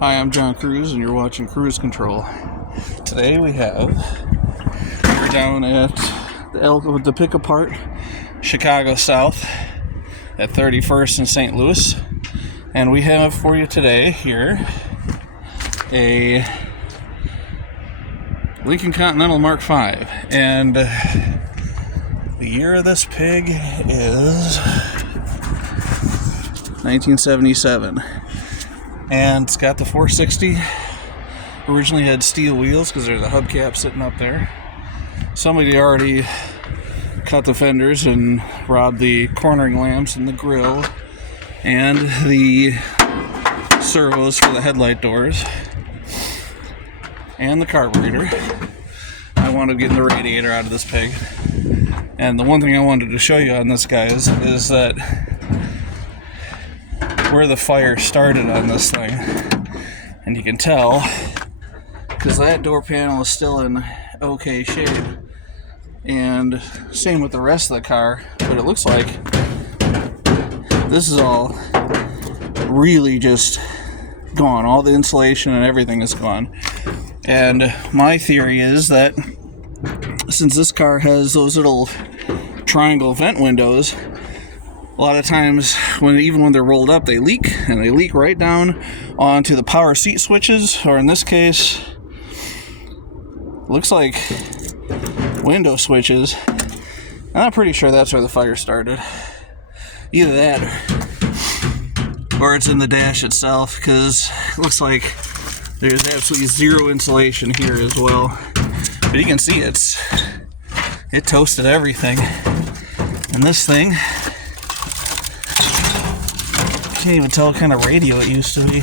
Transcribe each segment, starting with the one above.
Hi, I'm John Cruz, and you're watching Cruise Control. Today we're down at the Pick Apart, Chicago South, at 31st and St. Louis, and we have for you today here a Lincoln Continental Mark V, and the year of this pig is 1977. And it's got the 460. Originally had steel wheels because there's a hubcap sitting up there. Somebody already cut the fenders and robbed the cornering lamps and the grill and the servos for the headlight doors and the carburetor. I wound up getting the radiator out of this pig. And the one thing I wanted to show you on this, guys, is that where the fire started on this thing, and you can tell because that door panel is still in okay shape, and same with the rest of the car, but it looks like this is all really just gone. All the insulation and everything is gone. And my theory is that since this car has those little triangle vent windows, a lot of times, even when they're rolled up, they leak, and they leak right down onto the power seat switches, or in this case, looks like window switches. And I'm pretty sure that's where the fire started. Either that, or it's in the dash itself, because it looks like there's absolutely zero insulation here as well. But you can see it toasted everything. And this thing, can't even tell what kind of radio it used to be.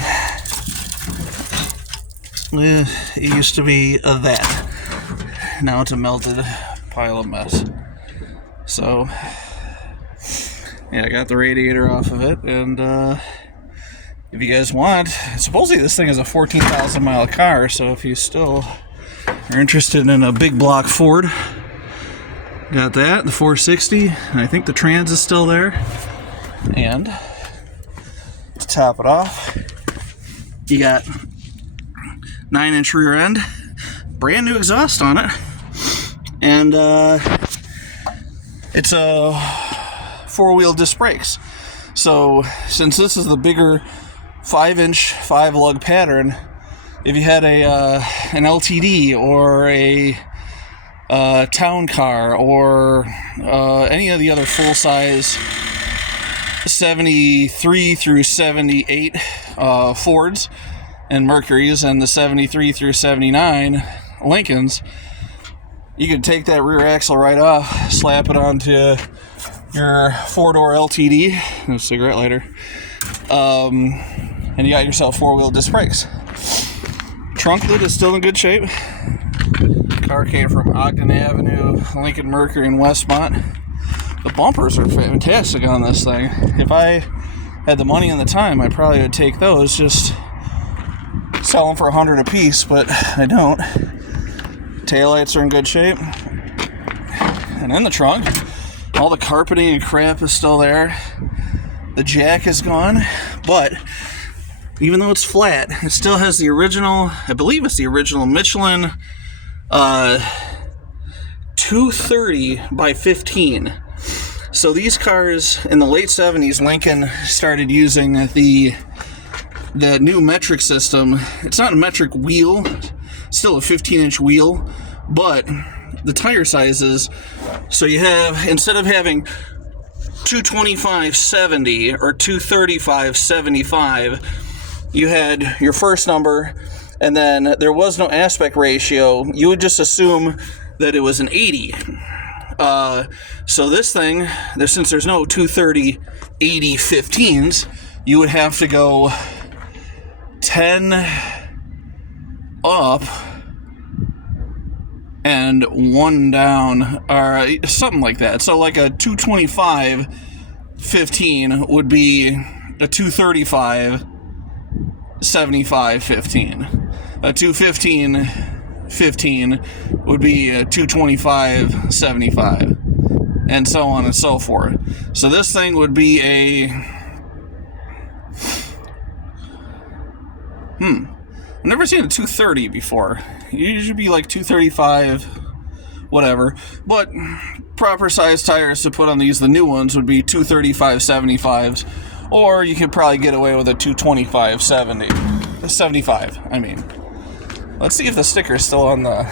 It used to be that. Now it's a melted pile of mess. So, yeah, I got the radiator off of it, and if you guys want, supposedly this thing is a 14,000 mile car, so if you still are interested in a big block Ford, got that, the 460, and I think the Trans is still there. And to top it off, you got 9-inch rear end, brand new exhaust on it, and it's a 4-wheel disc brakes. So since this is the bigger 5-inch 5-lug pattern, if you had an LTD or a town car or any of the other full-size 73 through 78 Fords and Mercurys and the 73 through 79 Lincolns, you could take that rear axle right off, slap it onto your 4-door LTD, and a cigarette lighter, and you got yourself 4-wheel disc brakes. Trunk lid is still in good shape. Car came from Ogden Avenue, Lincoln Mercury in Westmont. The bumpers are fantastic on this thing. If I had the money and the time, I probably would take those, just sell them for $100 a piece, but I don't. Taillights are in good shape. And in the trunk, all the carpeting and crap is still there. The jack is gone, but even though it's flat, it still has the original, I believe it's the original Michelin 230 by 15. So these cars in the late 70s, Lincoln started using the new metric system. It's not a metric wheel, it's still a 15-inch wheel, but the tire sizes, so you have, instead of having 225/70 or 235/75, you had your first number, and then there was no aspect ratio. You would just assume that it was an 80. So this thing, since there's no 230/80/15s, you would have to go 10 up and 1 down, or something like that. So like a 225/15 would be a 235/75/15. A 215/15 would be a 225/75, and so on and so forth. So this thing would be a I've never seen a 230 before. It usually be like 235, whatever. But proper size tires to put on these, the new ones, would be 235 75s. Or you could probably get away with a 225 75, I mean. Let's see if the sticker's still on the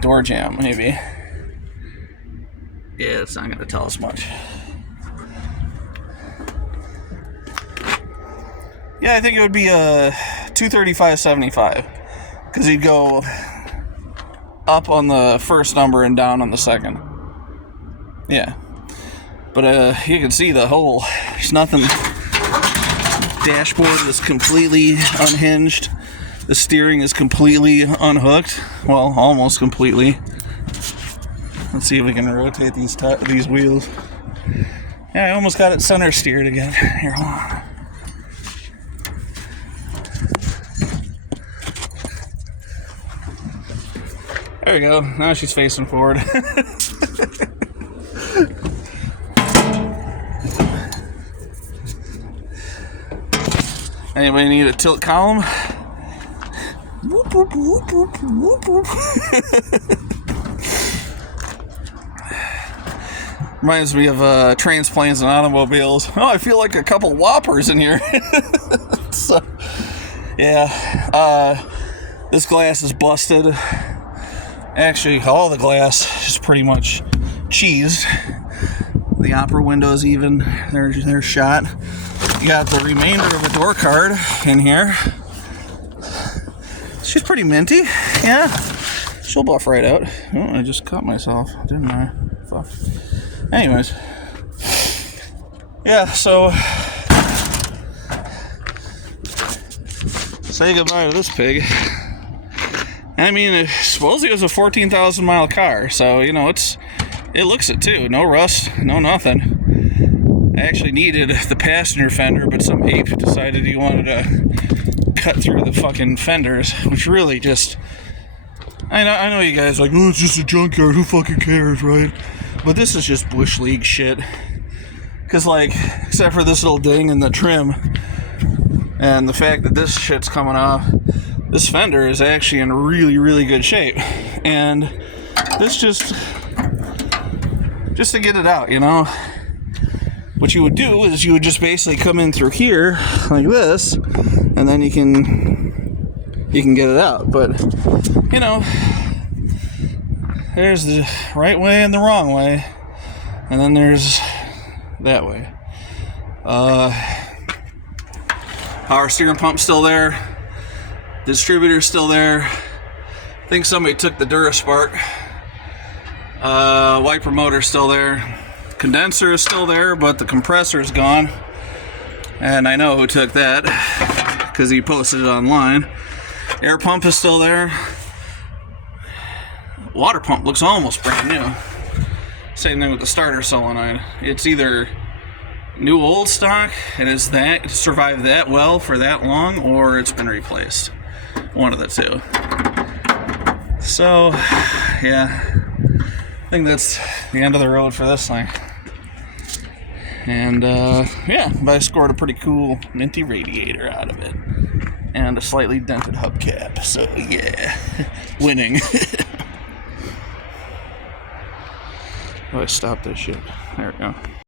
door jamb, maybe. Yeah, it's not going to tell us much. Yeah, I think it would be a 235/75, because he'd go up on the first number and down on the second. Yeah. But you can see the whole, there's nothing. Dashboard is completely unhinged. The steering is completely unhooked. Well, almost completely. Let's see if we can rotate these wheels. Yeah, I almost got it center steered again. Here, hold on. There we go. Now she's facing forward. Anybody need a tilt column? Whoop, whoop, whoop, whoop, whoop, whoop. Reminds me of trains, planes, and automobiles. Oh, I feel like a couple whoppers in here. So, yeah. This glass is busted. Actually, all the glass is pretty much cheesed. The opera windows even, they're shot. You got the remainder of a door card in here. She's pretty minty, yeah. She'll buff right out. Oh, I just cut myself, didn't I? Fuck. Anyways. Yeah, so say goodbye to this pig. I mean, supposedly it was a 14,000 mile car, so, you know, it looks it too. No rust, no nothing. I actually needed the passenger fender, but some ape decided he wanted to cut through the fucking fenders, which really just, I know you guys are like, oh, it's just a junkyard, who fucking cares, right? But this is just Bush League shit. Because, like, except for this little ding in the trim, and the fact that this shit's coming off, this fender is actually in really, really good shape. And this just to get it out, you know? What you would do is you would just basically come in through here, like this, and then you can get it out. But, you know, there's the right way and the wrong way. And then there's that way. Power steering pump's still there. Distributor's still there. I think somebody took the Duraspark. Wiper motor's still there. Condenser is still there, but the compressor is gone. And I know who took that, because he posted it online. Air pump is still there. Water pump looks almost brand new. Same thing with the starter solenoid. It's either new old stock, and is that survived that well for that long, or it's been replaced. One of the two. So, yeah, I think that's the end of the road for this thing. And, yeah, but I scored a pretty cool minty radiator out of it. And a slightly dented hubcap, so yeah, winning. Oh, I stopped this shit. There we go.